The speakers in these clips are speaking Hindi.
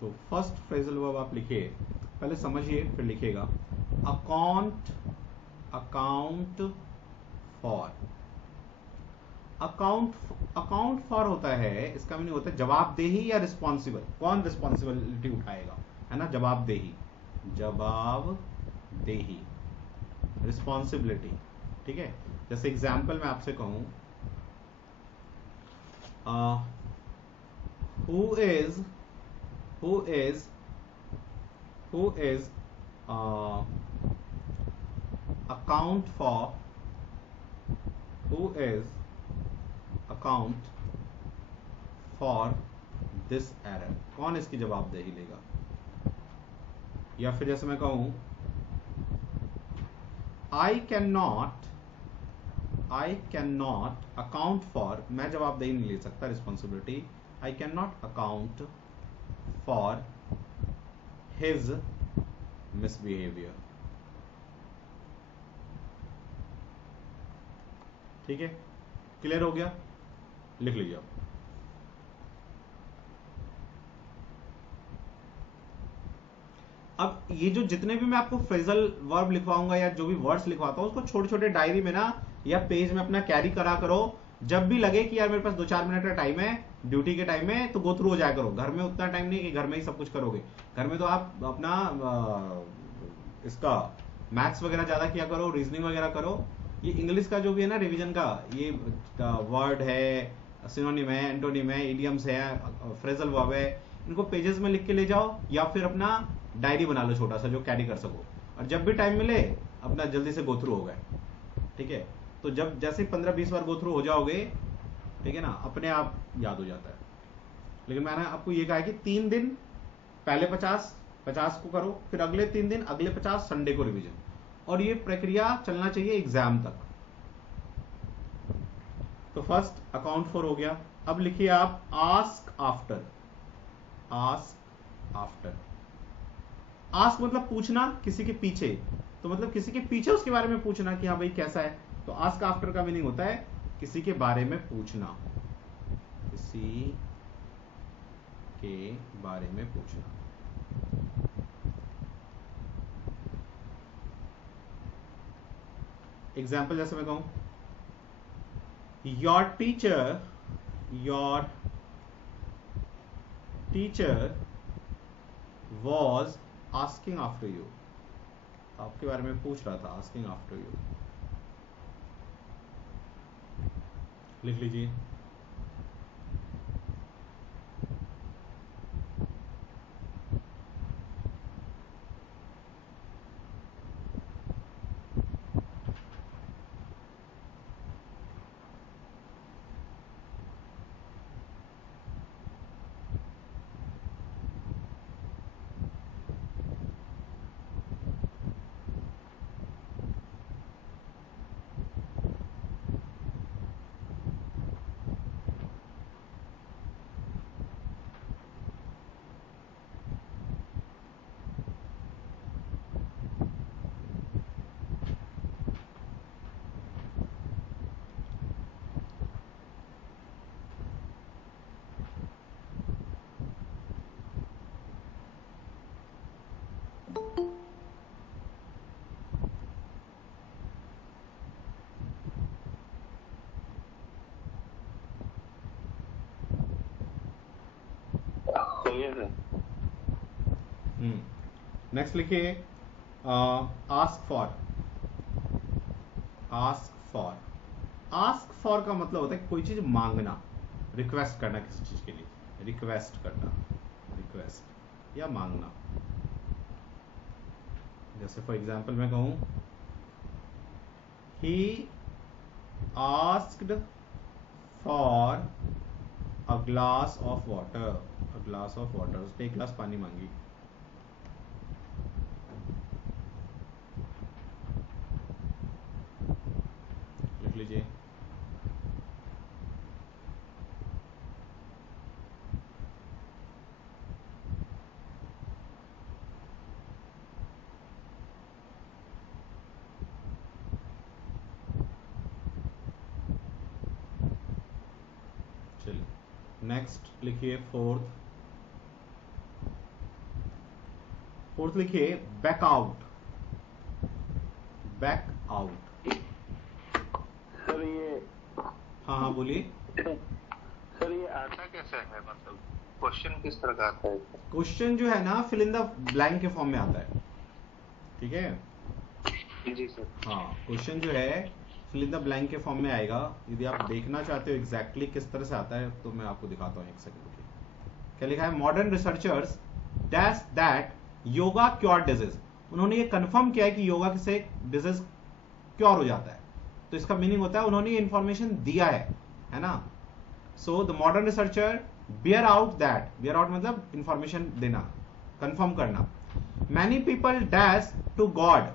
तो फर्स्ट फ्रेजल वर्ब आप लिखिए, पहले समझिए फिर लिखिएगा। Account, account for. Account, account for होता है, इसका मीनिंग होता है जवाबदेही या रिस्पॉन्सिबल। कौन रिस्पॉन्सिबिलिटी उठाएगा, है ना, जवाबदेही, जवाबदेही, रिस्पॉन्सिबिलिटी। ठीक है, जैसे एग्जाम्पल मैं आपसे कहूं, who is who is who is account for who is account for this error, कौन इसकी जवाबदेही लेगा। या फिर जैसे मैं कहूं I cannot account for, मैं जवाबदेही नहीं ले सकता, responsibility, I cannot account for his misbehavior। ठीक है, क्लियर हो गया, लिख लीजिए आप। अब ये जो जितने भी मैं आपको फ्रेजल वर्ब लिखवाऊंगा या जो भी वर्ड्स लिखवाता हूं, उसको छोटे छोटे डायरी में ना या पेज में अपना कैरी करा करो। जब भी लगे कि यार मेरे पास 2-4 मिनट का टाइम है ड्यूटी के टाइम में, तो गो थ्रू हो जाया करो। घर में उतना टाइम नहीं कि घर में ही सब कुछ करोगे। घर में तो आप अपना इसका मैथ्स वगैरह ज्यादा किया करो, रीजनिंग वगैरह करो। ये इंग्लिश का जो भी है ना रिवीजन का, ये वर्ड है, सिनोनिम है, एंटोनिम है, इडियम्स है, फ्रेजल वर्ब है, इनको पेजेस में लिख के ले जाओ या फिर अपना डायरी बना लो छोटा सा जो कैरी कर सको, और जब भी टाइम मिले अपना जल्दी से गो थ्रू हो गए। ठीक है, तो जब जैसे 15-20 बार गो थ्रू हो जाओगे, ठीक है ना, अपने आप याद हो जाता है। लेकिन मैंने आपको ये कहा है कि 3 दिन पहले 50 को करो, फिर अगले 3 दिन अगले 50 संडे को रिवीजन, और ये प्रक्रिया चलना चाहिए एग्जाम तक। तो फर्स्ट अकाउंट फॉर हो गया। अब लिखिए आप ask after. Ask after, ask मतलब पूछना किसी के पीछे, तो मतलब किसी के पीछे उसके बारे में पूछना कि हाँ भाई कैसा है। तो आस्क आफ्टर का मीनिंग होता है किसी के बारे में पूछना, किसी के बारे में पूछना। एग्जाम्पल जैसे मैं कहूं, your teacher was asking after you, आपके बारे में पूछ रहा था, आस्किंग आफ्टर यू। लिख लीजिए। नेक्स्ट लिखिए ask for. Ask for, ask for का मतलब होता है कोई चीज मांगना, रिक्वेस्ट करना किसी चीज के लिए, रिक्वेस्ट करना, रिक्वेस्ट या मांगना। जैसे फॉर एग्जाम्पल मैं कहूं he asked for a glass of water, a glass of water, उसने एक गिलास पानी मांगी। लिख लीजिए। चलिए नेक्स्ट लिखिए फोर्थ, फोर्थ लिखिए back out, back out. Sir ये हाँ हाँ बोलिए। सर ये आता कैसे है, मतलब क्वेश्चन किस तरह का आता है? क्वेश्चन जो है ना फिल इन द ब्लैंक के फॉर्म में आता है, ठीक है। जी सर। हाँ क्वेश्चन जो है फिल इन द ब्लैंक के फॉर्म में आएगा। यदि आप देखना चाहते हो एग्जैक्टली किस तरह से आता है तो मैं आपको दिखाता हूँ, एक सेकंड रुकिए। क्या लिखा है, modern researchers dash that yoga cure disease. उन्होंने ये कंफर्म किया है कि योगा से डिजीज क्योर हो जाता है। तो इसका मीनिंग होता है उन्होंने ये इंफॉर्मेशन दिया है ना। So the modern researcher bear out that, bear out मतलब इंफॉर्मेशन देना, कंफर्म करना। Many people dash to God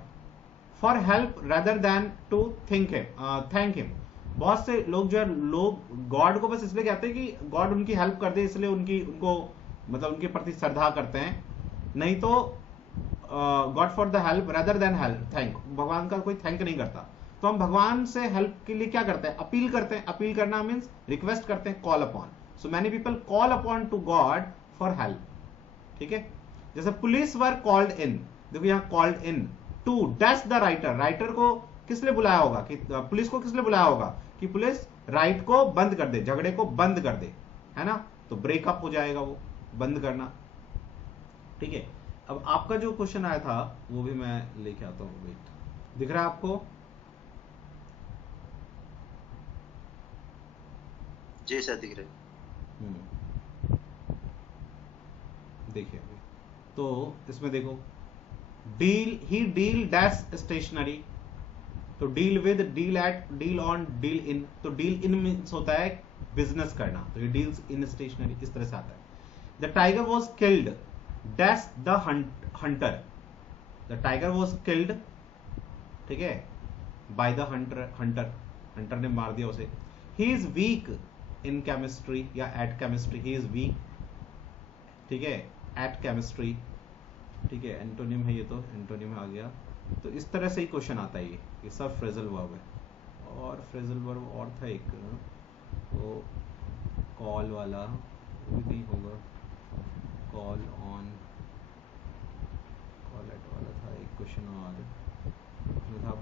for help rather than to thank him. बहुत से लोग जो है, लोग गॉड को बस इसलिए कहते हैं कि गॉड उनकी हेल्प कर दे, इसलिए उनको मतलब उनके प्रति श्रद्धा करते हैं, नहीं तो God for the help rather then help thank, भगवान का कोई थैंक नहीं करता। तो हम भगवान से हेल्प के लिए क्या करते हैं, अपील करते हैं। अपील करना मीन्स रिक्वेस्ट करते हैं, call upon. So many people call upon to God for help, ठीक है। जैसे पुलिस वर कॉल्ड इन, देखो यहां called in to dash the writer. Writer को किस लिए बुलाया होगा, कि पुलिस को किस लिए बुलाया होगा कि पुलिस राइट को बंद कर दे, झगड़े को बंद कर दे, है ना। तो ब्रेकअप हो जाएगा वो, बंद करना, ठीक है। अब आपका जो क्वेश्चन आया था वो भी मैं लेके आता हूं, वेट। दिख रहा है आपको? जी सर दिख रहे। देखिए अभी तो इसमें देखो, डील ही डील डैश स्टेशनरी। तो deal with, deal at, deal on, deal in. तो डील इन मीन्स होता है बिजनेस करना, तो ये डील्स इन स्टेशनरी इस तरह से आता है। The tiger was killed dash the Hunter. The tiger was killed, ठीक है, बाय द हंटर। हंटर ने मार दिया उसे। He is weak in chemistry या at chemistry, he is weak, ठीक है, एट केमिस्ट्री, ठीक है। एंटोनिम है ये, तो एंटोनिम आ गया। तो इस तरह से ही क्वेश्चन आता है ये सब फ्रेजल वर्ब है। और फ्रेजल वर्ब और था एक, तो कॉल वाला वो भी नहीं होगा, कॉल ऑन, कॉल एट वाला था एक क्वेश्चन, और उसमें था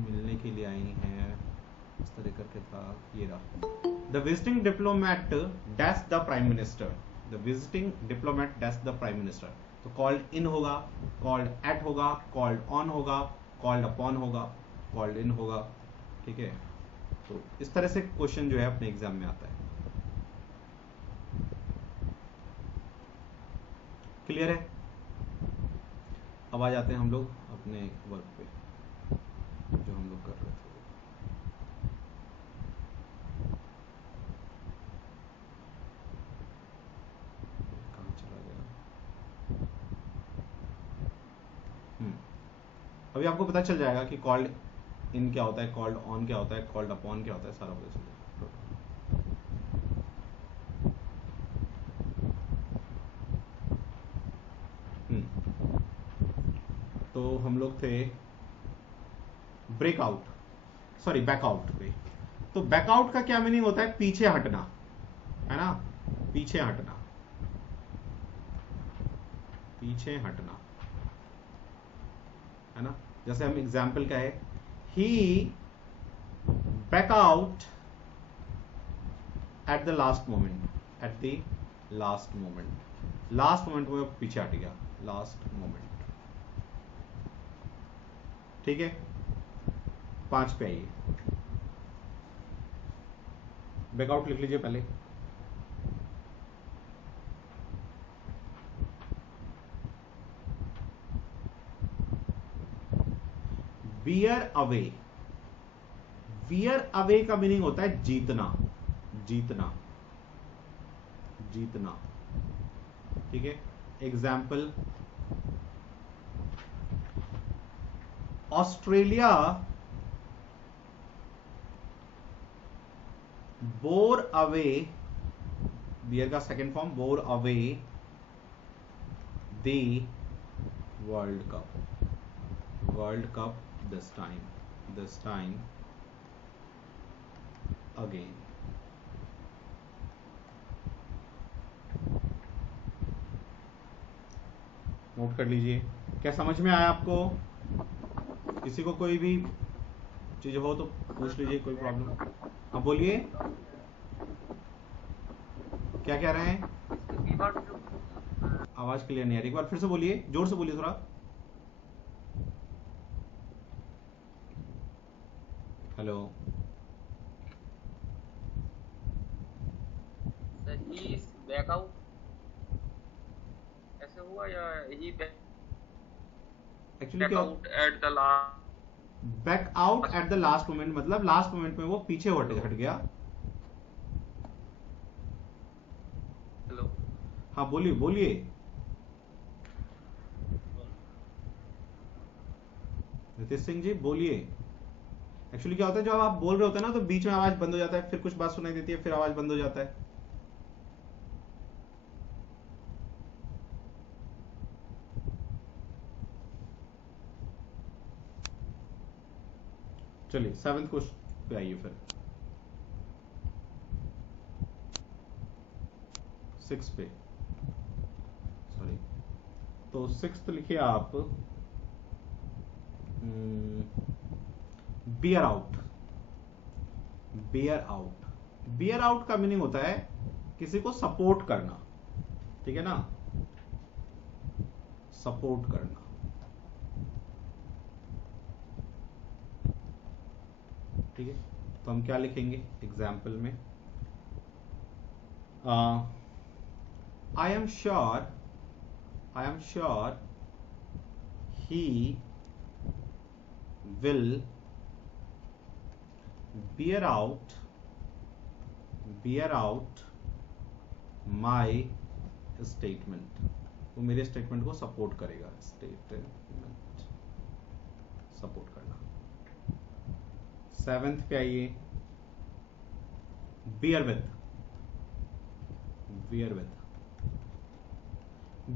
मिलने के लिए आई हैं, इस तरह करके था। ये रहा, the visiting diplomat dash the prime minister. The visiting diplomat dash the prime minister. तो कॉल्ड इन होगा, कॉल्ड एट होगा, कॉल्ड ऑन होगा, कॉल्ड अपॉन होगा, कॉल्ड इन होगा, ठीक है। तो इस तरह से क्वेश्चन जो है अपने एग्जाम में आता है। क्लियर है? अब आ जाते हैं हम लोग अपने वर्क पे, जो हम लोग कर रहे थे। कहाँ चला गया? अभी आपको पता चल जाएगा कि कॉल्ड इन क्या होता है, कॉल्ड ऑन क्या होता है, कॉल्ड अपॉन क्या होता है, सारा पता चल जाएगा। तो हम लोग थे ब्रेकआउट, सॉरी बैकआउट पे। तो बैकआउट का क्या मीनिंग होता है, पीछे हटना, है ना, पीछे हटना, पीछे हटना, है ना। जैसे हम एग्जाम्पल का है, he back out at the last moment, at the last moment, last moment में पीछे हट गया, लास्ट मोमेंट, ठीक है। 5 पे आइए, बैकआउट लिख लीजिए पहले। वियर अवे, वियर अवे का मीनिंग होता है जीतना, जीतना, जीतना, ठीक है। Example, Australia bore away, bear का second form, bore away the world cup, world cup this time again. Note कर लीजिए। क्या समझ में आया आपको? किसी को कोई भी चीज हो तो पूछ लीजिए, कोई प्रॉब्लम। हाँ बोलिए, क्या कह रहे हैं? आवाज क्लियर नहीं आ रही, एक बार फिर से बोलिए, जोर से बोलिए थोड़ा। हेलो। ही बैकआउट ऐसे हुआ या ही एक्चुअली क्या, back out at the last? Back out at the last moment मतलब लास्ट मोमेंट में वो पीछे हट गया। हेलो। हाँ बोलिए बोलिए। नितिश सिंह जी बोलिए। एक्चुअली क्या होता है, जब आप बोल रहे होते हैं ना तो बीच में आवाज बंद हो जाता है, फिर कुछ बात सुनाई देती है, फिर आवाज बंद हो जाता है। चलिए 7th क्वेश्चन पे आइए फिर। 6 पे, सॉरी। तो 6th लिखिए आप, beer out. Beer out, beer out का मीनिंग होता है किसी को सपोर्ट करना, ठीक है ना, सपोर्ट करना। ठीक है, तो हम क्या लिखेंगे एग्जाम्पल में? I am sure he will bear out my statement। वो मेरे स्टेटमेंट को सपोर्ट करेगा, स्टेटमेंट सपोर्ट करना। 7th पे आइए, bear with।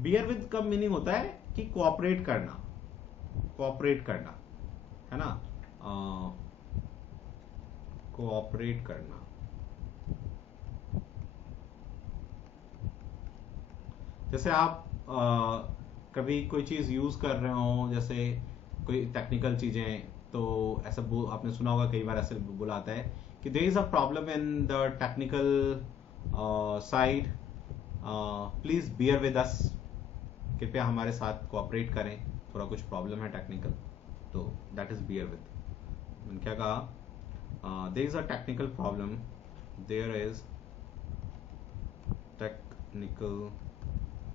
bear with का मीनिंग होता है कि कोऑपरेट करना, कोऑपरेट करना, है ना, कोऑपरेट करना। जैसे आप कभी कोई चीज यूज कर रहे हो, जैसे कोई टेक्निकल चीजें, तो ऐसा आपने सुना होगा, कई बार ऐसे बुलाता है कि there is a problem in the technical side, please bear with us. कृपया हमारे साथ कोऑपरेट करें, थोड़ा कुछ प्रॉब्लम है टेक्निकल, तो दैट इज बियर विद। मैंने क्या कहा? There is a technical problem, there is technical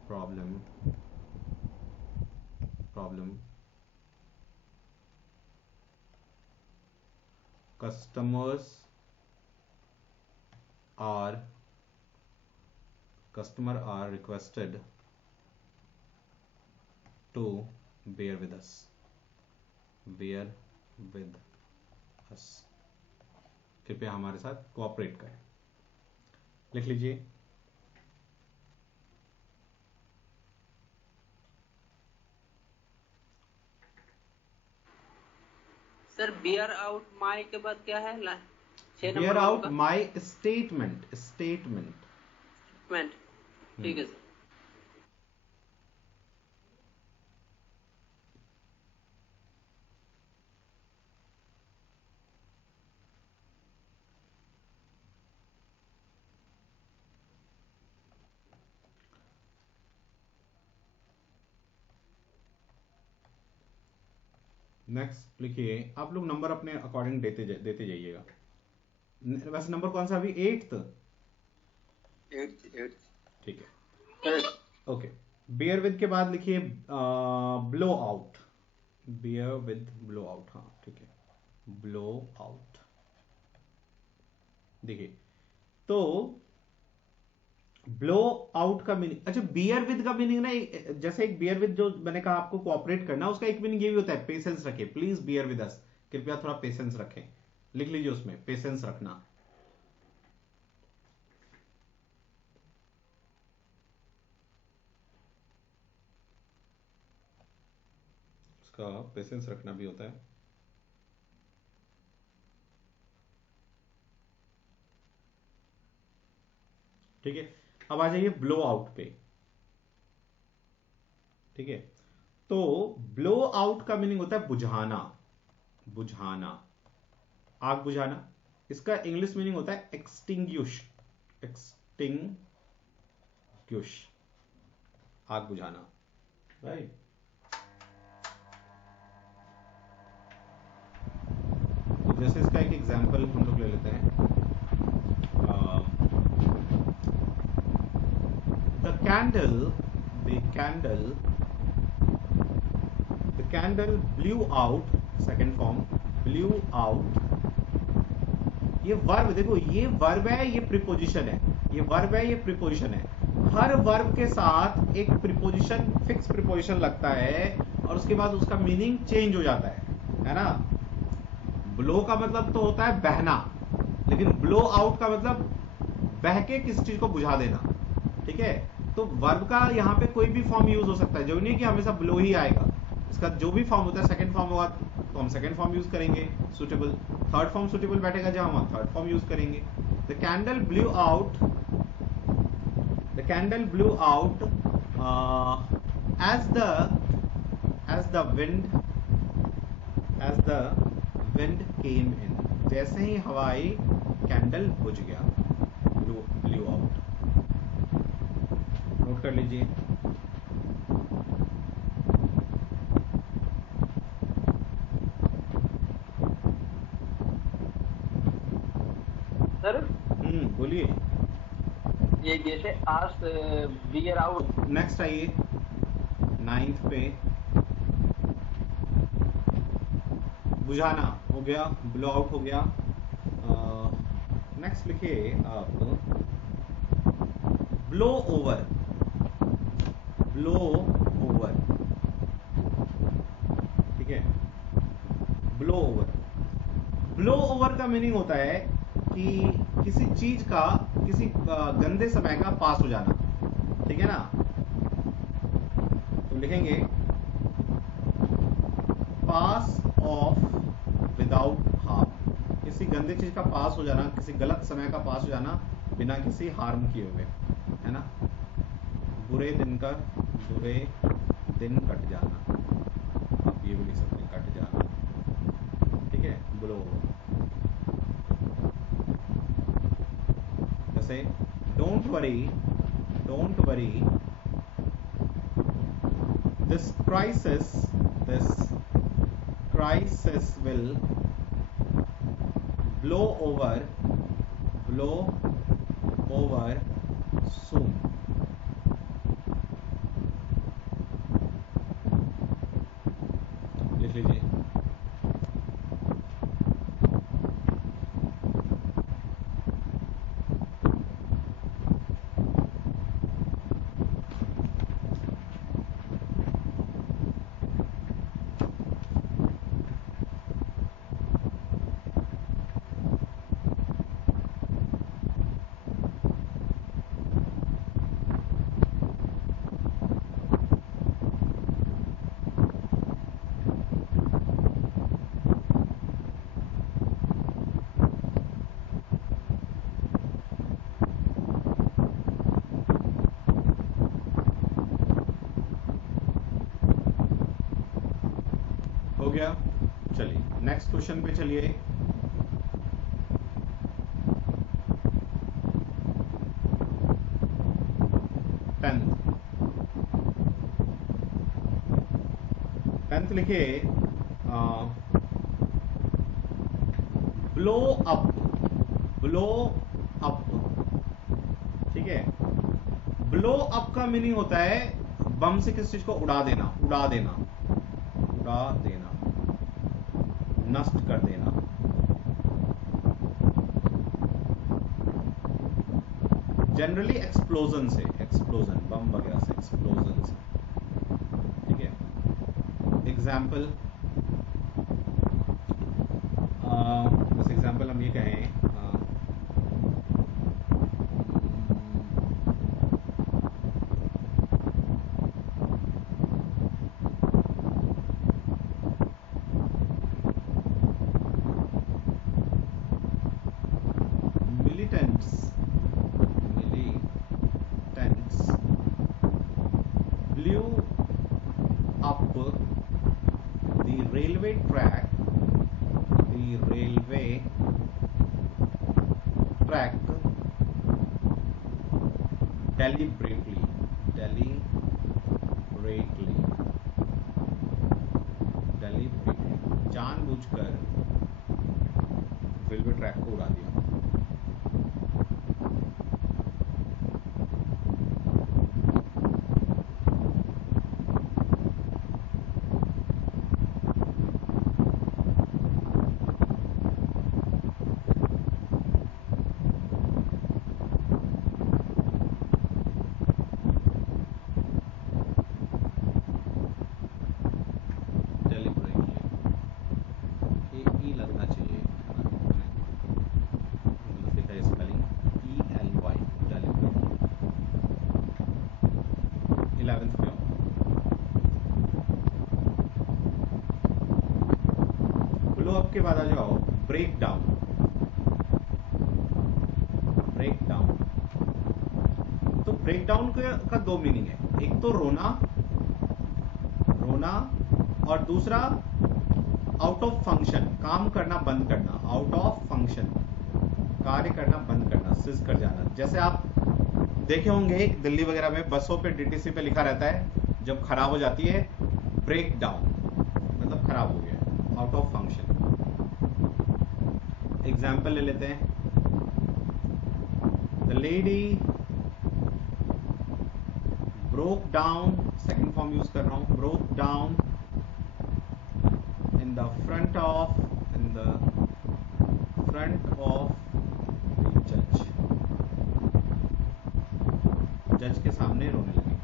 problem customers are requested to bear with us, कृपया हमारे साथ कोऑपरेट करें। लिख लीजिए। सर बियर आउट माई के बाद क्या है? Beer out my statement. ठीक है सर। नेक्स्ट लिखिए। आप लोग नंबर अपने अकॉर्डिंग देते जाइएगा। वैसे नंबर कौन सा अभी? 8th। 8th। ठीक है, ओके। बियर विद के बाद लिखिए blow out. Bear with blow out, हाँ ठीक है, ब्लो आउट। देखिए, तो ब्लो आउट का मीनिंग, अच्छा बियर विद का मीनिंग ना, जैसे एक बियर विद जो मैंने कहा आपको कोऑपरेट करना, उसका एक मीनिंग ये भी होता है पेशेंस रखें, प्लीज बियर विद अस, कृपया थोड़ा पेशेंस रखें। लिख लीजिए उसमें पेशेंस रखना। उसका पेशेंस रखना भी होता है। ठीक है, अब आ जाइए ब्लो आउट पे। ठीक है। तो ब्लो आउट का मीनिंग होता है बुझाना, बुझाना, आग बुझाना। इसका इंग्लिश मीनिंग होता है एक्सटिंग्विश, एक्सटिंग्विश, आग बुझाना, राइट। तो जैसे इसका एक एग्जांपल हम लोग ले लेते हैं। The candle blew out, second form blew out. ये वर्ब देखो, ये वर्ब है, ये प्रीपोजिशन है, ये वर्ब है, ये प्रीपोजिशन है। हर वर्ब के साथ एक प्रीपोजिशन, फिक्स प्रीपोजिशन लगता है और उसके बाद उसका मीनिंग चेंज हो जाता है ना। ब्लो का मतलब तो होता है बहना, लेकिन ब्लो आउट का मतलब बह के किसी चीज को बुझा देना, ठीक है। तो वर्ब का यहाँ पे कोई भी फॉर्म यूज हो सकता है, जो नहीं कि हमेशा ब्लो ही आएगा। इसका जो भी फॉर्म होता है, सेकंड फॉर्म होगा तो हम सेकंड फॉर्म यूज करेंगे सुटेबल, थर्ड फॉर्म सुटेबल बैठेगा जहां हम थर्ड फॉर्म यूज करेंगे। The candle blew out, the candle blew out as the wind came in. जैसे ही हवाई कैंडल बुझ गया, ब्लू आउट। नोट कर लीजिए। सर बोलिए। ये जैसे आस बियर आउट, नेक्स्ट आइए 9th पे। बुझाना हो गया, ब्लो आउट हो गया। नेक्स्ट लिखिए आप ब्लो ओवर, ब्लो ओवर, ठीक है। ब्लो ओवर, ब्लो ओवर का मीनिंग होता है कि किसी चीज का, किसी गंदे समय का पास हो जाना, ठीक है ना। तो लिखेंगे पास ऑफ विदाउट हार्म, किसी गंदे चीज का पास हो जाना, किसी गलत समय का पास हो जाना बिना किसी हार्म किए हुए, है ना। बुरे दिन कट जाना, आप ये भी लिख सकते हैं, कट जाना, ठीक है। ब्लो ओवर, जैसे don't worry, this crisis will blow over soon। लिख लीजिए। हो गया। चलिए नेक्स्ट क्वेश्चन पे चलिए। टेंथ लिखिए ब्लो अप, ब्लो अप, ठीक है। ब्लो अप का मीनिंग होता है बम से किसी चीज को उड़ा देना, उड़ा देना, उड़ा देना, नष्ट कर देना। जनरली एक्सप्लोजन से, एक्सप्लोजन बम वगैरह से, एक्सप्लोजन से, ठीक है। एग्जाम्पल, जैसे एग्जाम्पल हम ये कहें up the railway track deliberately जानबूझकर रेलवे ट्रैक को उड़ा दिया। के बाद आ जाओ ब्रेक डाउन। तो ब्रेक डाउन का दो मीनिंग है, एक तो रोना और दूसरा आउट ऑफ फंक्शन, काम करना बंद करना, आउट ऑफ फंक्शन, कार्य करना बंद करना, सिज कर जाना। जैसे आप देखे होंगे दिल्ली वगैरह में बसों पे डीटीसी पे लिखा रहता है जब खराब हो जाती है ब्रेक डाउन, मतलब खराब हो गया, आउट ऑफ फंक्शन। एग्जाम्पल ले लेते हैं। The lady broke down, second form use कर रहा हूं, broke down in the front of जज के सामने रोने लगी।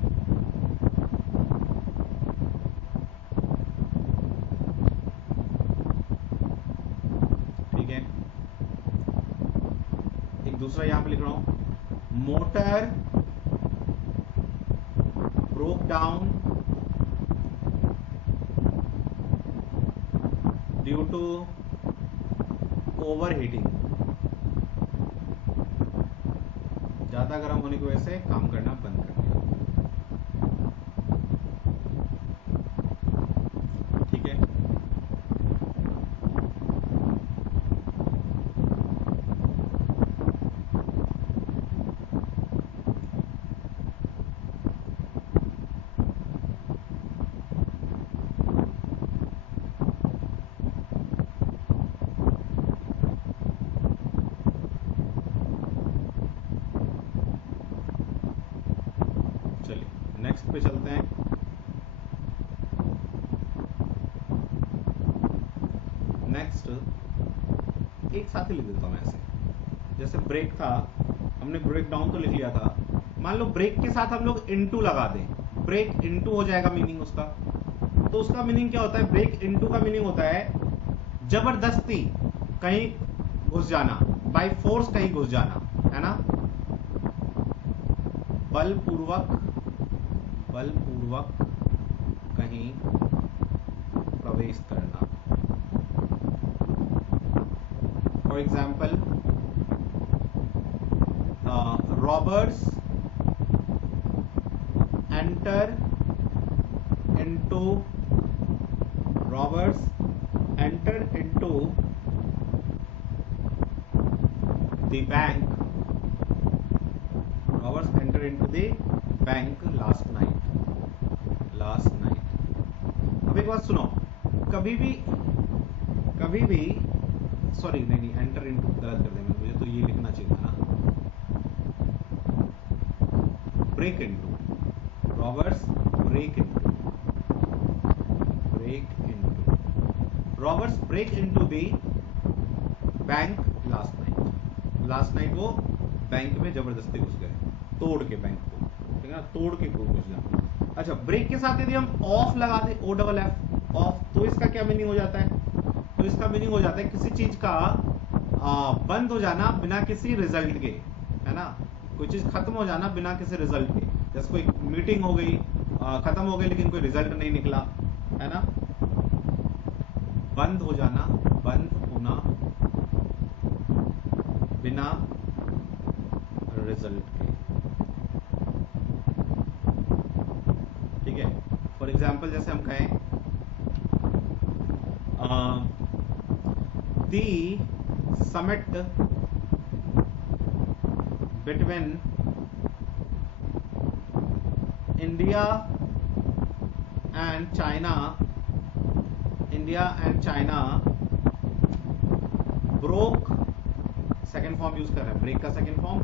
ठीक है, एक दूसरा यहां पे लिख रहा हूं, motor broke down due to overheating, ज्यादा गर्म होने की वजह से काम करना बंद कर दिया। ठीक है, नेक्स्ट पे चलते हैं। नेक्स्ट एक साथ ही लिख देता हूं मैं ऐसे, जैसे ब्रेक था, हमने ब्रेक डाउन तो लिख लिया था, मान लो ब्रेक के साथ हम लोग इनटू लगा दें, ब्रेक इनटू हो जाएगा मीनिंग उसका। तो उसका मीनिंग क्या होता है, ब्रेक इनटू का मीनिंग होता है जबरदस्ती कहीं घुस जाना, बाय फोर्स कहीं घुस जाना, है ना, बलपूर्वक कहीं प्रवेश करना। For example, robbers enter into the bank, robbers enter into the bank last night। अब एक बात सुनो, कभी भी सॉरी नहीं एंटर इनटू गलत कर दिया, मुझे तो ये लिखना चाहिए था ना, break into, robbers break into, robbers break into the bank last night वो बैंक में जबरदस्ती घुस गए, तोड़ के बैंक को, ठीक है ना, तोड़ के घुस जाना। अच्छा, ब्रेक के साथ यदि हम ऑफ लगा दे, OFF ऑफ, तो इसका क्या मीनिंग हो जाता है, तो इसका मीनिंग हो जाता है किसी चीज का बंद हो जाना बिना किसी रिजल्ट के, है ना, कोई चीज खत्म हो जाना बिना किसी रिजल्ट के। जैसे कोई मीटिंग हो गई, खत्म हो गई लेकिन कोई रिजल्ट नहीं निकला, है ना, बंद हो जाना, बंद होना बिना रिजल्ट के। ठीक है, फॉर एग्जाम्पल जैसे हम कहें the summit between India and China broke, second form use कर रहे हैं, ब्रेक का second form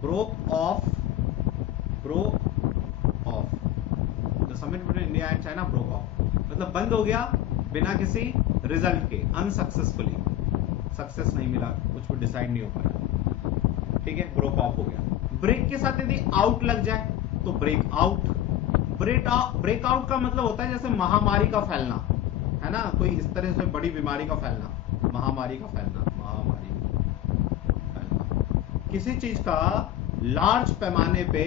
broke off the summit between India and China broke off, मतलब बंद हो गया बिना किसी रिजल्ट के, अनसक्सेसफुली, सक्सेस नहीं मिला, कुछ भी डिसाइड नहीं हो पाया, ठीक है, ब्रोक ऑफ हो गया। ब्रेक के साथ यदि आउट लग जाए तो ब्रेक आउट। ब्रेक आउट का मतलब होता है जैसे महामारी का फैलना, है ना, कोई इस तरह से बड़ी बीमारी का फैलना, महामारी का फैलना, किसी चीज का लार्ज पैमाने पे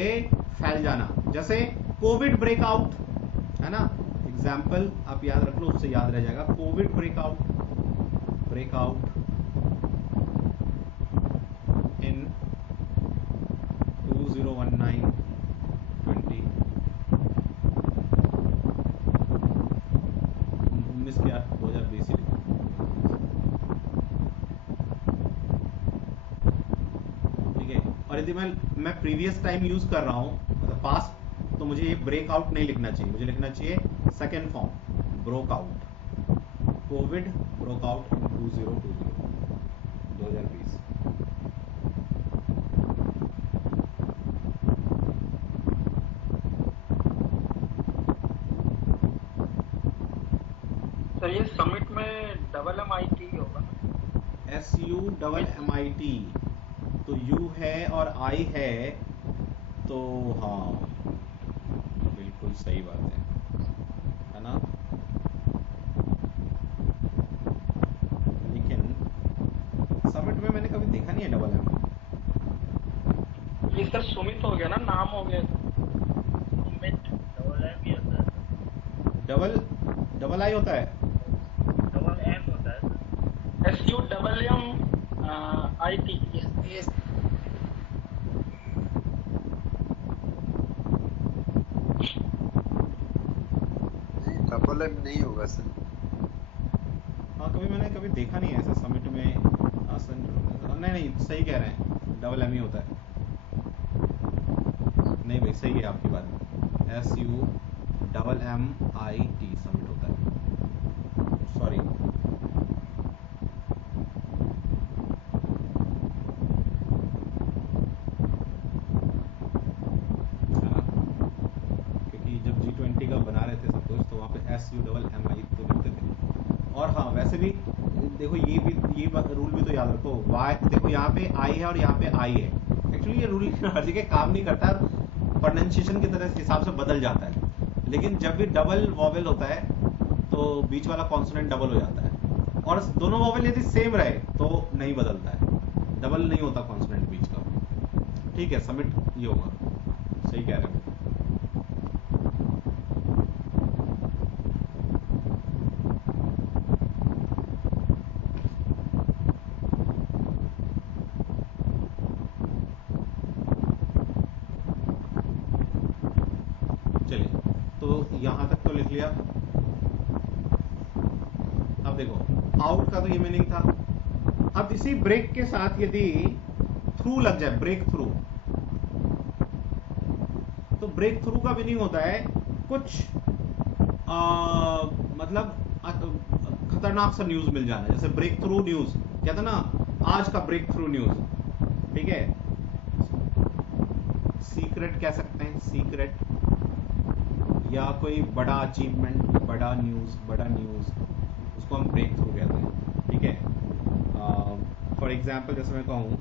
फैल जाना, जैसे कोविड ब्रेकआउट, है ना, एग्जाम्पल आप याद रख लो, उससे याद रह जाएगा, कोविड ब्रेकआउट इन 2019-20 2020 ही लिखा, ठीक है। और यदि मैं प्रीवियस टाइम यूज कर रहा हूं, मतलब पास्ट, तो मुझे ये ब्रेकआउट नहीं लिखना चाहिए, मुझे लिखना चाहिए second form, broke out, Covid broke out in 2020। Sir ये समिट में डबल MIT होगा, SUMMIT, तो U है और I है, तो हाँ बिल्कुल सही बात है ना, लेकिन समिट में मैंने कभी देखा नहीं है डबल M। ये सर सुमित हो गया ना, नाम हो गया, सुमित डबल एम ही होता है, डबल I होता है, डबल एम होता है। SUMMIT। डबल एम नहीं होगा सर। हाँ कभी देखा नहीं है ऐसा समिट में, नहीं सही कह रहे हैं, डबल M ही होता है, नहीं भाई सही है आपकी बात, SUMMIT समिट होता है, सॉरी। क्योंकि जब G20 का बना रहे थे सब कुछ, तो वहाँ पे SUMMI तो लिखते थे। और हाँ वैसे भी देखो, ये रूल भी तो याद रखो, वाई देखो यहाँ पे I है और यहाँ पे I है, एक्चुअली ये रूल हर जगह काम नहीं करता, प्रोनाउंसिएशन की तरह हिसाब से बदल जाता है, लेकिन जब भी डबल वॉवेल होता है तो बीच वाला कॉन्सोनेंट डबल हो जाता है, और दोनों वॉवेल यदि सेम रहे तो नहीं बदलता है, डबल नहीं होता कॉन्सोनेंट बीच का, ठीक है, समिट ये होगा, सही कह रहे हो। चलिए, तो यहां तक तो लिख लिया। अब देखो, आउट का तो ये मीनिंग था। अब इसी ब्रेक के साथ यदि थ्रू लग जाए, ब्रेक थ्रू, तो ब्रेक थ्रू का मीनिंग होता है कुछ मतलब खतरनाक सा न्यूज मिल जाना, जैसे ब्रेक थ्रू न्यूज कहते हैं ना, आज का ब्रेक थ्रू न्यूज, ठीक है, सीक्रेट कह सकते हैं, सीक्रेट, या कोई बड़ा अचीवमेंट, बड़ा न्यूज, उसको हम ब्रेक थ्रू कहते हैं, ठीक है। फॉर एग्जाम्पल जैसे मैं कहूं,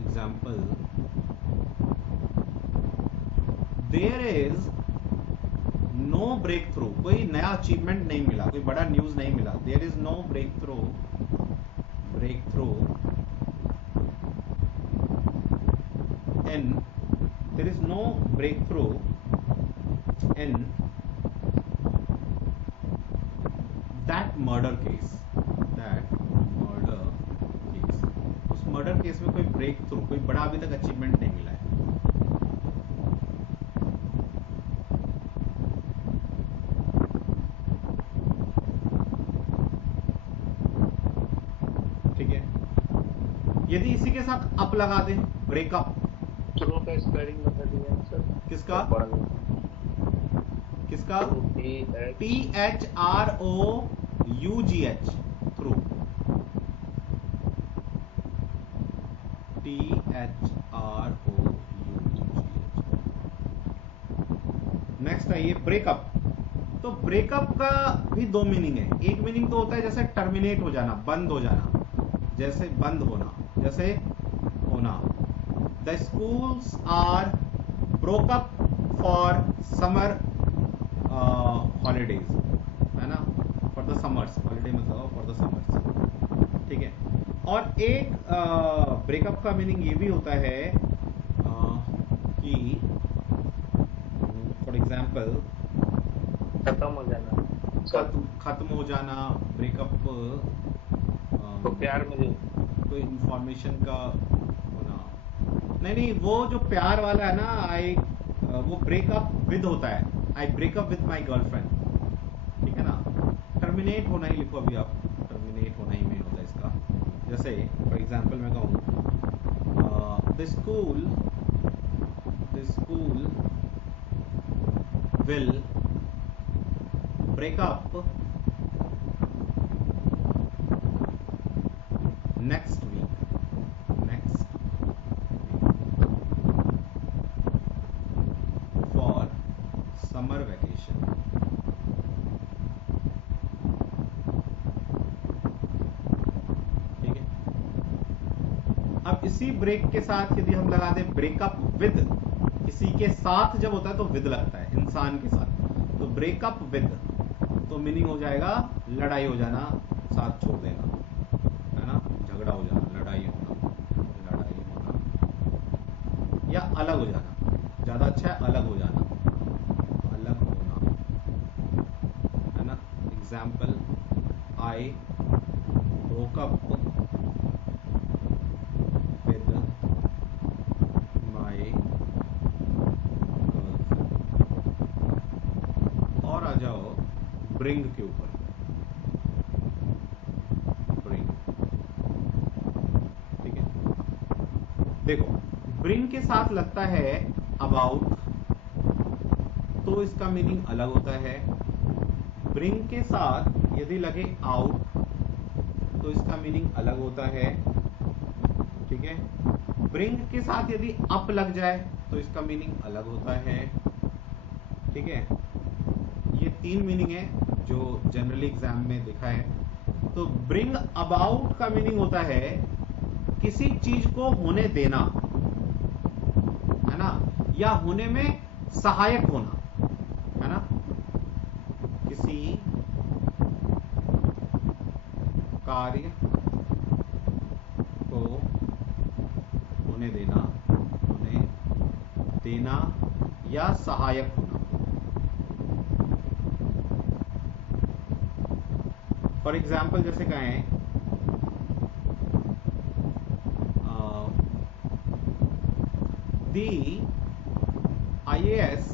example, there is no breakthrough, कोई नया अचीवमेंट नहीं मिला, कोई बड़ा न्यूज नहीं मिला, there is no breakthrough in there is no breakthrough in that murder case, उस मर्डर केस में कोई ब्रेक थ्रू, कोई बड़ा अभी तक अचीवमेंट नहीं मिला है, यदि इसी के साथ अप लगा दें, ब्रेकअप, थ्रो का स्पेलिंग बता दीजिए ना सर। किसका किसका? THROUGH, through, THROUGH। नेक्स्ट आइए ब्रेकअप। तो ब्रेकअप का भी दो मीनिंग है। एक मीनिंग तो होता है जैसे टर्मिनेट हो जाना, बंद हो जाना, जैसे बंद होना, जैसे होना। The schools are broke up for summer holidays, है ना, फॉर द समर्स, हॉलीडे मतलब फॉर द समर्स, ठीक है। और एक ब्रेकअप का मीनिंग ये भी होता है कि फॉर एग्जाम्पल खत्म हो जाना, खत्म हो जाना, ब्रेकअप, तो प्यार में जो कोई इंफॉर्मेशन का होना। नहीं, वो जो प्यार वाला है ना, वो ब्रेकअप विद होता है, आई ब्रेकअप विद माई गर्लफ्रेंड, ठीक है ना। टर्मिनेट होना ही लिखो अभी आप, टर्मिनेट होना ही में होता है इसका। जैसे फॉर एग्जाम्पल मैं कहूँ the school will break up next week for summer vacation, ठीक है। अब इसी ब्रेक के साथ यदि हम लगा दें ब्रेकअप विद, किसी के साथ जब होता है तो विद लगता है, इंसान के साथ, तो ब्रेकअप विद तो मीनिंग हो जाएगा लड़ाई हो जाना, साथ छोड़ देना, है ना, झगड़ा हो जाना, लड़ाई होना या अलग हो जाना, ज्यादा अच्छा है अलग हो जाना, अलग होना, है ना। Example, I broke up with my girlfriend. और आ जाओ ब्रिंग के ऊपर, ब्रिंग, ठीक है। देखो ब्रिंग के साथ लगता है अबाउट, तो इसका मीनिंग अलग होता है। ब्रिंग के साथ यदि लगे आउट तो इसका मीनिंग अलग होता है, ठीक है। ब्रिंग के साथ यदि अप लग जाए तो इसका मीनिंग अलग होता है, ठीक है। ये तीन मीनिंग है जो जनरली एग्जाम में देखा है। तो ब्रिंग अबाउट का मीनिंग होता है किसी चीज को होने देना, है ना, या होने में सहायक होना, है ना, किसी कार्य को होने देना या सहायक होना। फॉर एग्जाम्पल जैसे कहें the IAS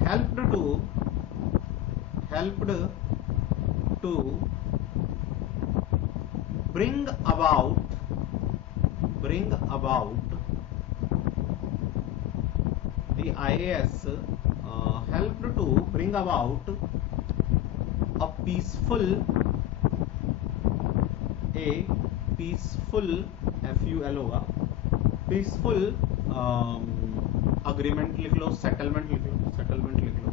helped to bring about the IAS helped to bring about a peaceful FUL होगा, पीसफुल अग्रीमेंट लिख लो, सेटलमेंट लिख लो,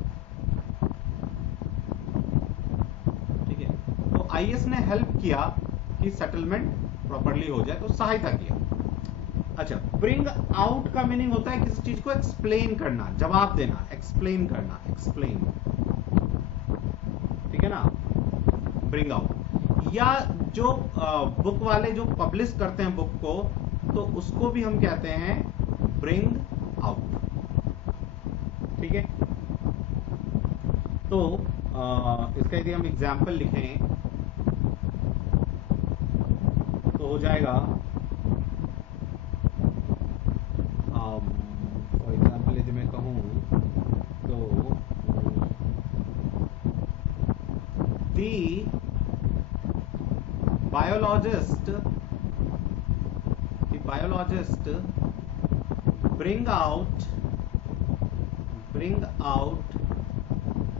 ठीक है। तो आईएएस ने हेल्प किया कि सेटलमेंट प्रॉपर्ली हो जाए, तो सहायता किया। अच्छा, ब्रिंग आउट का मीनिंग होता है किसी चीज को एक्सप्लेन करना, जवाब देना, एक्सप्लेन करना, एक्सप्लेन, ठीक है ना, ब्रिंग आउट। या जो बुक वाले जो पब्लिश करते हैं बुक को, तो उसको भी हम कहते हैं ब्रिंग आउट, ठीक है। तो इसका यदि हम एग्जाम्पल लिखें तो हो जाएगा, फॉर एग्जाम्पल यदि मैं कहूं तो biologist bring out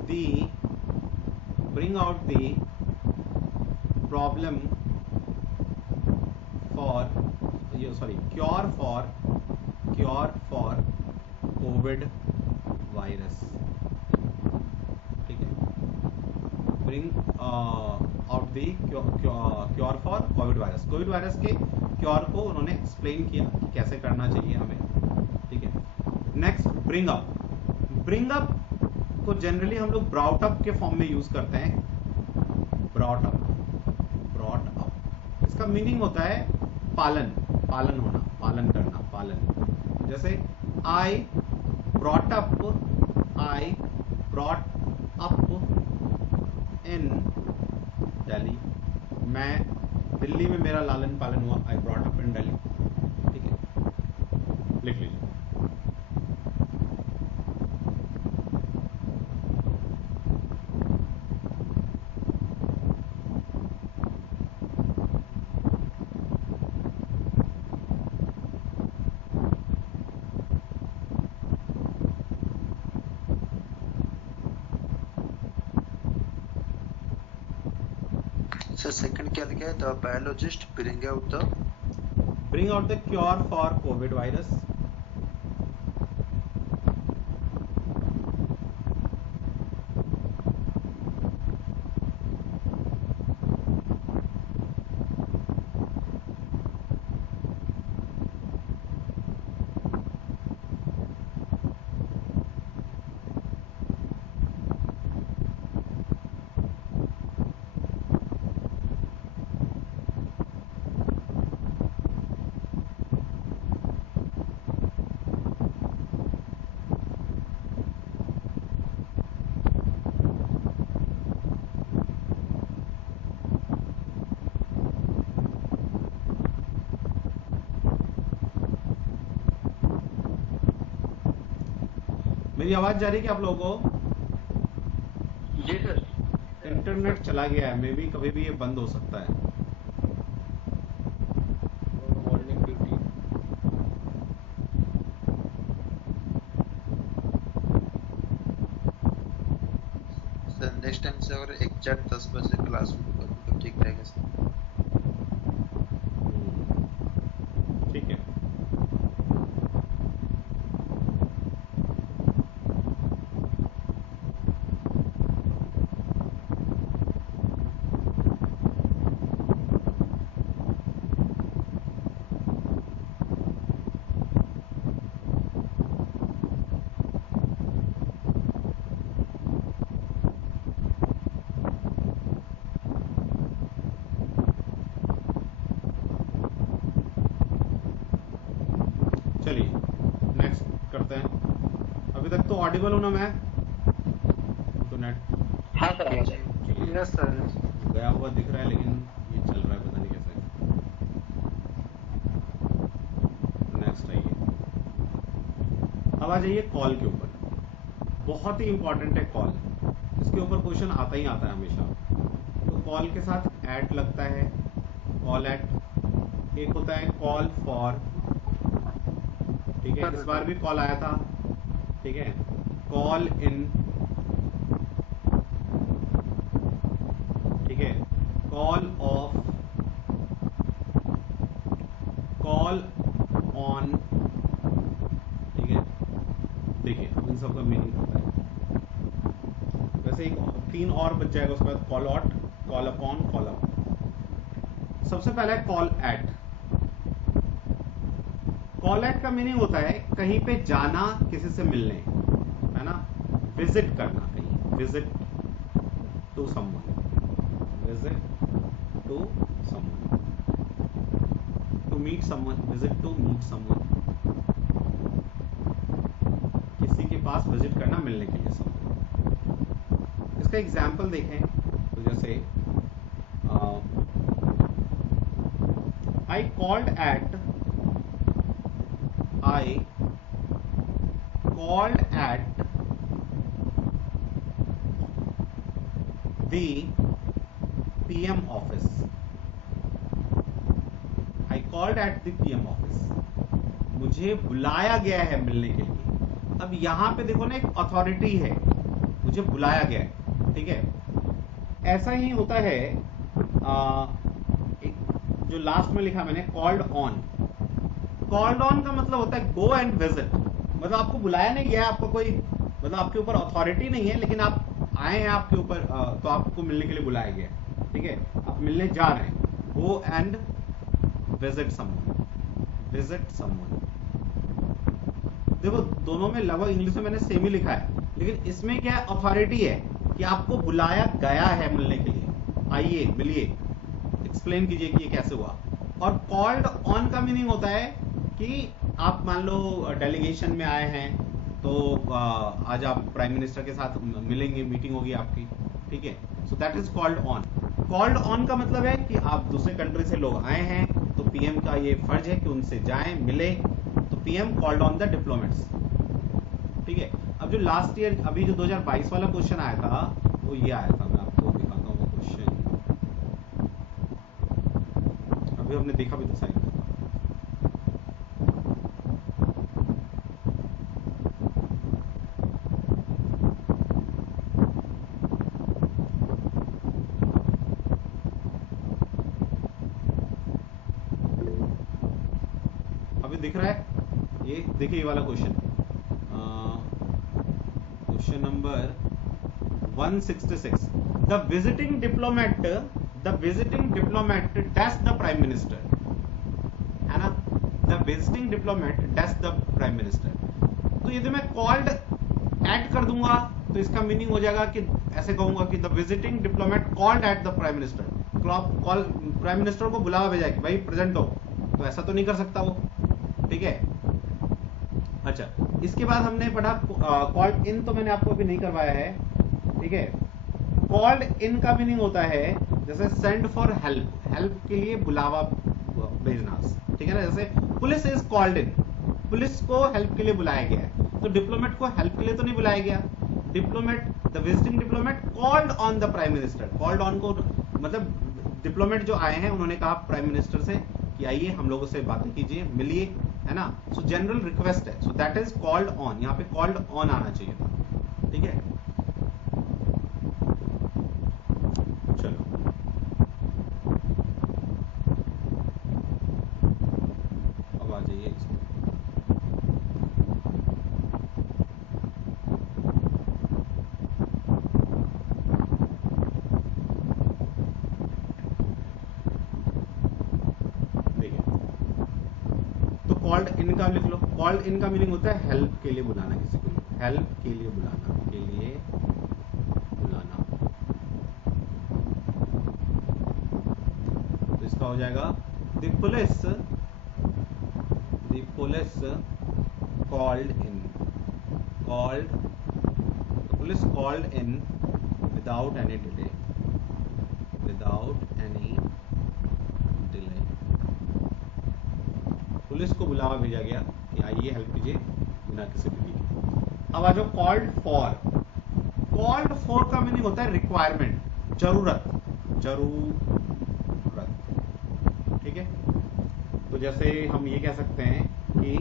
the problem for cure for COVID virus. ठीक है, bring out the cure for COVID virus. Covid virus के क्योर को उन्होंने एक्सप्लेन किया कि कैसे करना चाहिए हमें. ठीक है. नेक्स्ट, ब्रिंग अप को जनरली हम लोग ब्रॉट अप के फॉर्म में यूज करते हैं. ब्रॉट अप इसका मीनिंग होता है पालन होना, पालन करना, पालन. जैसे I brought up in Delhi. मैं दिल्ली में मेरा लालन पालन हुआ. I brought up in Delhi. ठीक है, लिख लीजिए. सर सेकंड क्या लिखा है? The biologist bring out the cure for Covid virus. मेरी आवाज जा रही है क्या आप लोगों को? जी सर. इंटरनेट चला गया है, मे बी कभी भी ये बंद हो सकता है. Morning duty. Sir next time से अगर एग्जैक्ट 10 बजे क्लास होगा तो ठीक रहेगा सर. ठीक है. चलिए नेक्स्ट करते हैं. अभी तक तो ऑडिबल हूं ना मैं? तो नेट हाँ सर. Yes sir. गया हुआ दिख रहा है, लेकिन ये चल रहा है, पता नहीं कैसे. नेक्स्ट आइए. अब आ जाइए कॉल के ऊपर. बहुत ही इंपॉर्टेंट है कॉल. इसके ऊपर क्वेश्चन आता ही आता है हमेशा. तो कॉल के साथ एट लगता है. Call at. एक होता है कॉल फॉर. ठीक है, इस बार भी कॉल आया था. ठीक है, कॉल इन. ठीक है, कॉल ऑफ, कॉल ऑन. ठीक है, देखिए इन सब का मीनिंग होता है. वैसे एक 3 और बच जाएगा उसके बाद. Call out, call upon, call up. सबसे पहला है कॉल एट. कॉल एट का मीनिंग होता है कहीं पे जाना, किसी से मिलने, है ना. विजिट करना कहीं. Visit to someone. Visit to someone. To meet someone. Visit to meet someone. किसी के पास विजिट करना, मिलने के लिए समवन. इसका एग्जाम्पल देखें तो जैसे I called eight the PM office. Called at the PM office, मुझे बुलाया गया है मिलने के लिए। अब यहां पे देखो ना, एक अथॉरिटी है, मुझे बुलाया गया है, ठीक है। ऐसा ही होता है जो लास्ट में लिखा मैंने, कॉल्ड ऑन। कॉल्ड ऑन का मतलब होता है गो एंड विजिट, मतलब आपको बुलाया नहीं गया, आपको कोई मतलब आपके ऊपर अथॉरिटी नहीं है, लेकिन आप आए हैं आपके ऊपर, तो आपको मिलने के लिए बुलाया गया, ठीक है, आप मिलने जा रहे हैं। Go and visit someone, visit someone. देखो दोनों में लगभग इंग्लिश में मैंने सेम ही लिखा है, लेकिन इसमें क्या है, अथॉरिटी है कि आपको बुलाया गया है मिलने के लिए, आइए मिलिए, एक्सप्लेन कीजिए कि ये कैसे हुआ। और कॉल्ड ऑन का मीनिंग होता है कि आप मान लो डेलीगेशन में आए हैं, तो आज आप प्राइम मिनिस्टर के साथ मिलेंगे, मीटिंग होगी आपकी, ठीक है, so that is called on. Called on का मतलब है कि आप दूसरे कंट्री से लोग आए हैं, तो पीएम का ये फर्ज है कि उनसे जाएं, मिले, तो PM called on the diplomats, ठीक है। अब जो लास्ट ईयर अभी जो 2022 वाला क्वेश्चन आया था, वो ये आया था, मैं आपको दिखाता हूँ वो क्वेश्चन, अभी हमने देखा भी तो साइड। दिख रहा है, ये देखिए, ये वाला question, question number 166। The visiting diplomat dash the prime minister, है ना, the visiting diplomat dash the prime minister. तो यदि मैं कॉल्ड ऐड कर दूंगा तो इसका मीनिंग हो जाएगा कि ऐसे कहूंगा कि the visiting diplomat called at the prime minister, call prime minister को बुलावा भेजा कि भाई प्रेजेंट हो, तो ऐसा तो नहीं कर सकता वो, ठीक है। अच्छा, इसके बाद हमने पढ़ा कॉल्ड इन, तो मैंने आपको अभी नहीं करवाया है, ठीक है। कॉल्ड इन का मीनिंग होता है जैसे सेंड फॉर हेल्प, हेल्प के लिए बुलावा भेजना, ठीक है ना। जैसे police is called in, police को हेल्प के लिए बुलाया गया है, तो डिप्लोमेट को हेल्प के लिए तो नहीं बुलाया गया। Diplomat, the visiting diplomat called on the prime minister, called on को मतलब डिप्लोमेट जो आए हैं उन्होंने कहा प्राइम मिनिस्टर से कि आइए हम लोगों से बातें कीजिए, मिलिए, है ना। सो जनरल रिक्वेस्ट है, so that is called on, यहाँ पे कॉल्ड ऑन आना चाहिए था, ठीक है। चलो अब आ जाइए इसमें। कॉल्ड इन का लिख लो। कॉल्ड इन का मीनिंग होता है हेल्प के लिए बुलाना, किसी को हेल्प के लिए बुलाना, के लिए बुलाना। तो इसका हो जाएगा the police called in, police called in without any delay, police को बुलावा भेजा गया कि आइए हेल्प कीजिए बिना किसी डिले के। अब आ जाओ कॉल्ड फॉर। कॉल्ड फॉर का मीनिंग होता है रिक्वायरमेंट, जरूरत, ठीक है। तो जैसे हम ये कह सकते हैं कि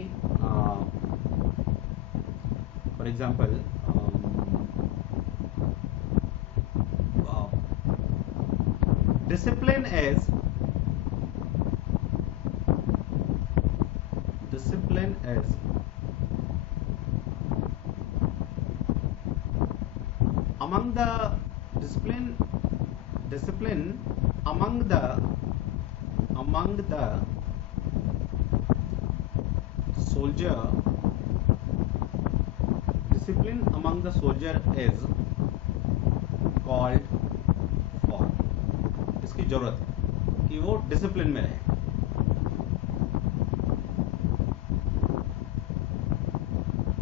for example discipline is among the discipline among the soldier, discipline among the soldier is called for, इसकी जरूरत है कि वो डिसिप्लिन में रहे।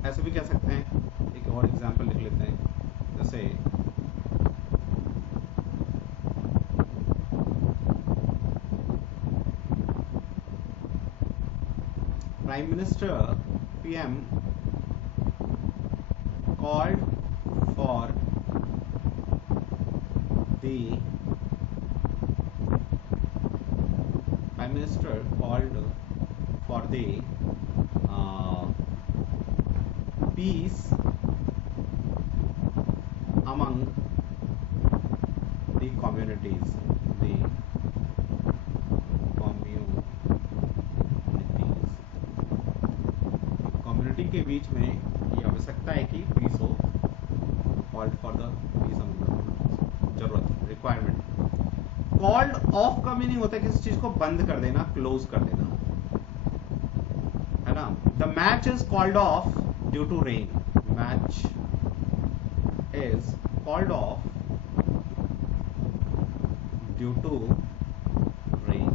ऐसे भी कह सकते हैं, एक और एग्जांपल लिख लेते हैं, जैसे prime minister PM called for the Prime Minister called the peace among the communities, the community के बीच में ये आवश्यकता है कि पीस हो, called for the peace among, जरूरत, रिक्वायरमेंट। कॉल्ड ऑफ का मीनिंग होता है किसी चीज को बंद कर देना, क्लोज कर देना, है ना। The match is called off due to rain, match is called off due to rain,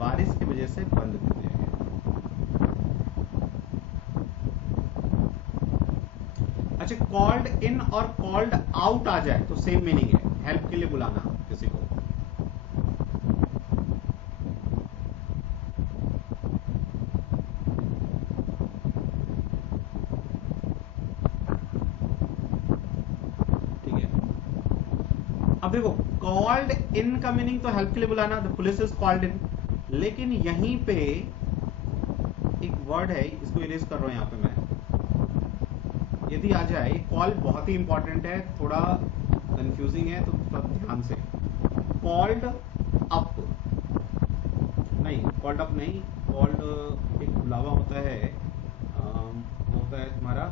बारिश की वजह से बंद कर दिया गया। अच्छा, कॉल्ड इन और कॉल्ड आउट आ जाए तो सेम मीनिंग है, हेल्प के लिए बुलाना किसी को। ठीक है, अब देखो कॉल्ड इन का मीनिंग तो हेल्प के लिए बुलाना, the police is called in, लेकिन यहीं पे एक वर्ड है, इसको इरेज कर रहा हूं यहां पे मैं, यदि आ जाए, कॉल बहुत ही इंपॉर्टेंट है, थोड़ा कंफ्यूजिंग है तो थोड़ा ध्यान से। कॉल्ड अप नहीं, कॉल्ड अप नहीं, कॉल्ड एक बुलावा होता है, होता है तुम्हारा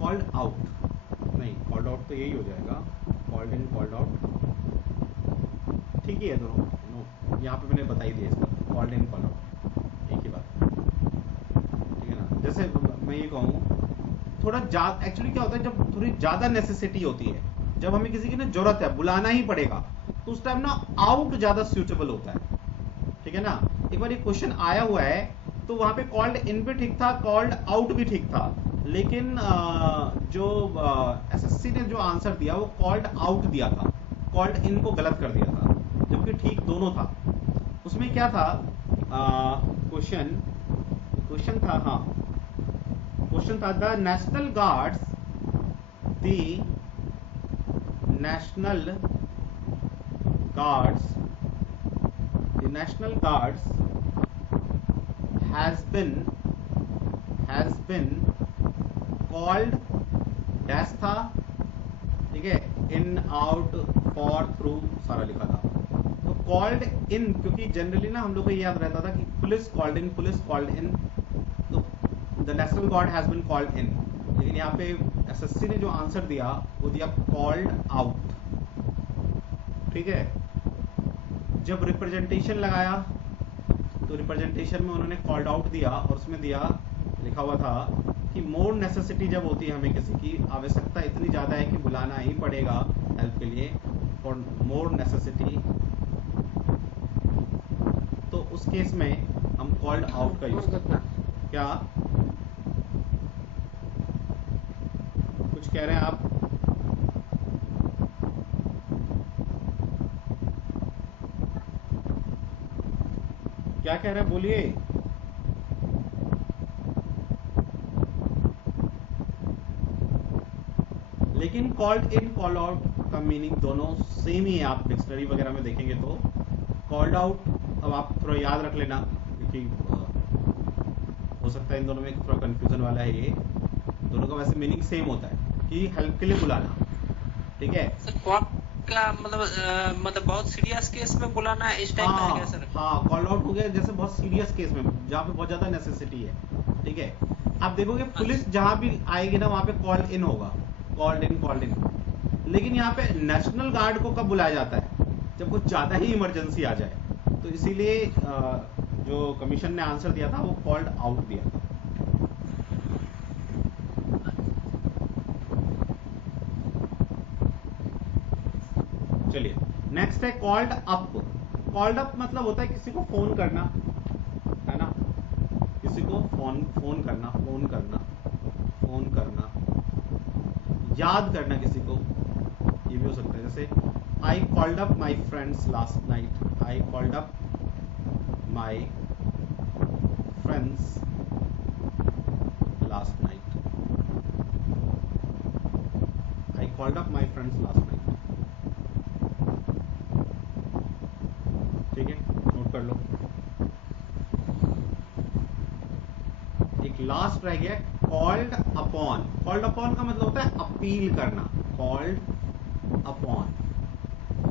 कॉल्ड आउट नहीं, कॉल्ड आउट तो यही हो जाएगा, कॉल्ड इन कॉल्ड आउट ठीक ही है दोनों, यहाँ पे मैंने बताई दिया इसका, कॉल्ड इन कॉल्ड आउट एक ही बात, ठीक है ना। जैसे मैं ये कहूँ, थोड़ा ज्यादा, एक्चुअली क्या होता है जब थोड़ी ज्यादा नेसेसिटी होती है, जब हमें किसी की ना जरूरत है, बुलाना ही पड़ेगा, तो उस टाइम ना आउट ज्यादा सूटेबल होता है, ठीक है ना। एक बार ये क्वेश्चन आया हुआ है तो वहां पे कॉल्ड इन भी ठीक था, कॉल्ड आउट भी ठीक था, लेकिन जो एसएससी ने जो आंसर दिया वो कॉल्ड आउट दिया था, कॉल्ड इन को गलत कर दिया था, जबकि ठीक दोनों था। उसमें क्या था, क्वेश्चन था, हाँ क्वेश्चन था, the national guards, the national guards has been called dash था, ठीक है, इन आउट फॉर थ्रू सारा लिखा था। तो कॉल्ड इन, क्योंकि जनरली ना हम लोग को ये याद रहता था कि पुलिस कॉल्ड इन, तो the National Guard has been called in, लेकिन यहाँ पे एसएससी ने जो आंसर दिया वो दिया कॉल्ड आउट, ठीक है। जब रिप्रेजेंटेशन लगाया तो रिप्रेजेंटेशन में उन्होंने कॉल्ड आउट दिया, और उसमें दिया, लिखा हुआ था कि मोर नेसेसिटी जब होती है, हमें किसी की आवश्यकता इतनी ज्यादा है कि बुलाना ही पड़ेगा हेल्प के लिए, फॉर मोर नेसेसिटी, तो उस केस में हम कॉल्ड आउट का यूज करते हैं। क्या कुछ कह रहे हैं आप? क्या कह रहे हैं, बोलिए। लेकिन कॉल्ड इन कॉल्ड आउट का मीनिंग दोनों सेम ही है, आप डिक्शनरी वगैरह में देखेंगे तो। कॉल्ड आउट अब आप थोड़ा याद रख लेना, क्योंकि हो सकता है इन दोनों में थोड़ा कंफ्यूजन वाला है ये, दोनों का वैसे मीनिंग सेम होता है कि हेल्प के लिए बुलाना, ठीक है। क्या मतलब बहुत सीरियस केस में बुलाना है, इस टाइप का है क्या सर? हाँ, कॉल आउट हो गया जैसे बहुत सीरियस केस में, जहाँ पे बहुत ज्यादा नेसेसिटी है, ठीक है। आप देखोगे पुलिस जहां भी आएगी ना, वहां पे कॉल्ड इन होगा, कॉल्ड इन, लेकिन यहाँ पे नेशनल गार्ड को कब बुलाया जाता है, जब कुछ ज्यादा ही इमरजेंसी आ जाए। तो इसीलिए जो कमीशन ने आंसर दिया था वो कॉल्ड आउट दिया था। चलिए नेक्स्ट है कॉल्ड अप। कॉल्ड अप मतलब होता है किसी को फोन करना, है ना, किसी को फोन करना, याद करना किसी को, ये भी हो सकता है। जैसे I called up my friends last night, I called up my friends last night, I called up my friends last night, ठीक है, नोट एक लास्ट रह गया कॉल्ड अपॉन। कॉल्ड अपॉन का मतलब होता है अपील करना। कॉल्ड अपॉन,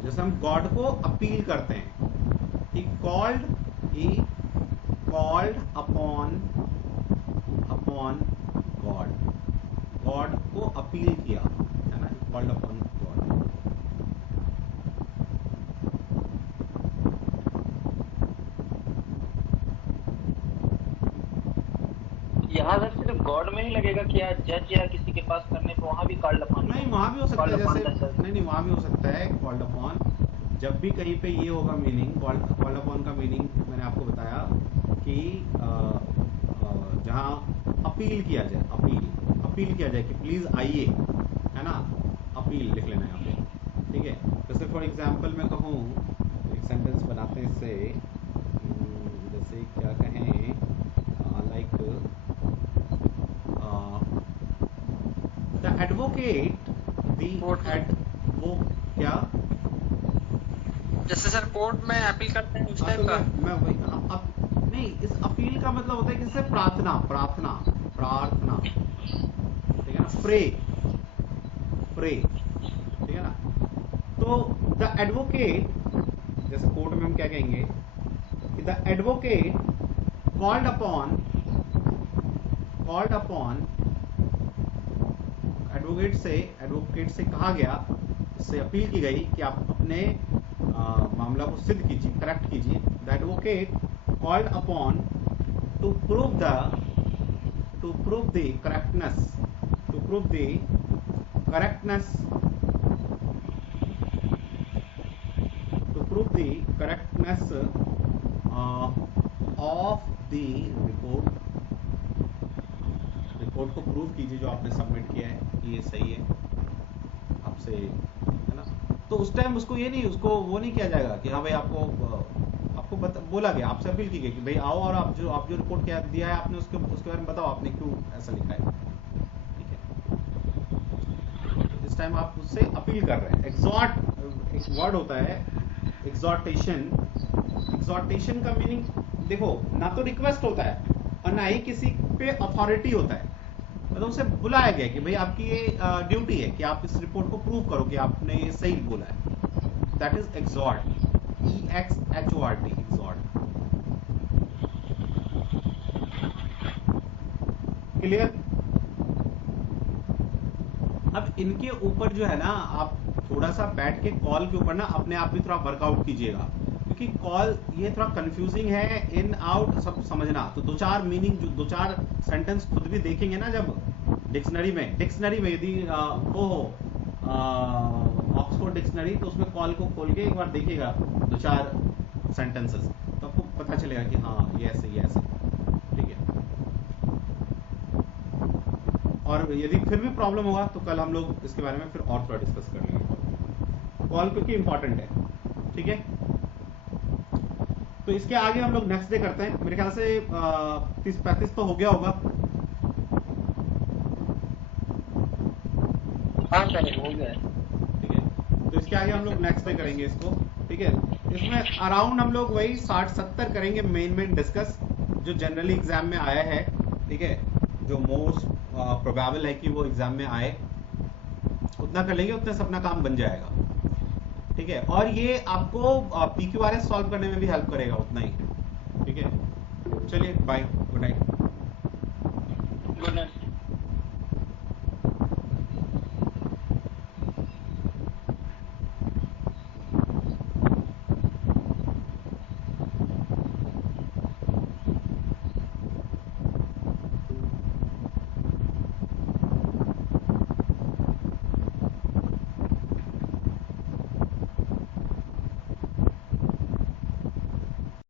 जैसे हम गॉड को अपील करते हैं, he called upon God, God को अपील किया, है ना, कॉल्ड अपॉन गॉड। यहाँ सर सिर्फ गॉड में ही लगेगा कि या जज या किसी के पास करने पे वहाँ भी कॉल्ड अपॉन? नहीं, वहां भी हो सकता है, Called upon जैसे का नहीं वहां भी हो सकता है कॉल्ड अपॉन। जब भी कहीं पे ये होगा मीनिंग, कॉल्ड अपॉन का मीनिंग मैंने आपको बताया कि जहां अपील किया जाए, अपील किया जाए कि प्लीज आइए, है ना, अपील लिख लेना यहाँ पे, ठीक है। जैसे फॉर एग्जाम्पल मैं कहूँ, एक सेंटेंस बनाते हैं इससे, जैसे क्या कहें, लाइक द एडवोकेट, क्या, जैसे सर कोर्ट में अपील करते हैं उस हाँ, टाइप तो का। मैं वही नहीं, इस अपील का मतलब होता है कि जैसे प्रार्थना, ठीक है ना, प्रे, ठीक है ना। तो द एडवोकेट, जैसे कोर्ट में हम क्या कहेंगे कि the advocate called upon, advocate से कहा गया, इससे अपील की गई कि आप अपने मामला को सिद्ध कीजिए, करेक्ट कीजिए। The advocate called upon two prove the correctness of the report को प्रूव कीजिए जो आपने सबमिट किया है, ये सही है आपसे, है ना। तो उस टाइम उसको ये नहीं, उसको वो नहीं किया जाएगा कि हाँ भाई आपको बोला गया, आपसे अपील की गई कि भाई आओ और आप जो रिपोर्ट क्या दिया है आपने उसके बारे में बताओ, आपने क्यों ऐसा लिखा है, ठीक है। इस टाइम आप उससे अपील कर रहे हैं। एग्जॉर्ट एक वर्ड होता है, एग्जॉर्टेशन का मीनिंग देखो, ना तो रिक्वेस्ट होता है और ना ही किसी पे अथॉरिटी होता है, मतलब उसे बुलाया गया कि भाई आपकी ये ड्यूटी है कि आप इस रिपोर्ट को प्रूव करो कि आपने ये सही बोला है। That is exhort, EXHORT, exhort. Clear? अब इनके ऊपर जो है ना, आप थोड़ा सा बैठ के कॉल के ऊपर ना अपने आप भी थोड़ा वर्कआउट कीजिएगा, क्योंकि कॉल ये थोड़ा कंफ्यूजिंग है, इन आउट सब समझना। तो दो चार मीनिंग, जो दो चार सेंटेंस खुद भी देखेंगे ना जब डिक्शनरी में यदि वो हो ऑक्सफोर्ड डिक्शनरी, तो उसमें कॉल को खोल के एक बार देखिएगा दो चार सेंटेंसेस, तो आपको पता चलेगा कि हाँ ये ऐसे, ठीक है। और यदि फिर भी प्रॉब्लम होगा तो कल हम लोग इसके बारे में फिर और थोड़ा डिस्कस कर लेंगे। कॉल क्योंकि इंपॉर्टेंट है, ठीक है। तो इसके आगे हम लोग नेक्स्ट डे करते हैं। मेरे ख्याल से 30-35 तो हो गया होगा। हाँ सर हो गया। ठीक है, तो इसके आगे हम लोग नेक्स्ट डे करेंगे इसको, ठीक है। इसमें अराउंड हम लोग वही 60-70 करेंगे मेन डिस्कस, जो जनरली एग्जाम में आया है, ठीक है, जो मोस्ट प्रोबेबल है कि वो एग्जाम में आए, उतना कर लेंगे, उतने से अपना काम बन जाएगा, ठीक है। और ये आपको PQRS सॉल्व करने में भी हेल्प करेगा उतना ही, ठीक है। चलिए bye, good night. Good night.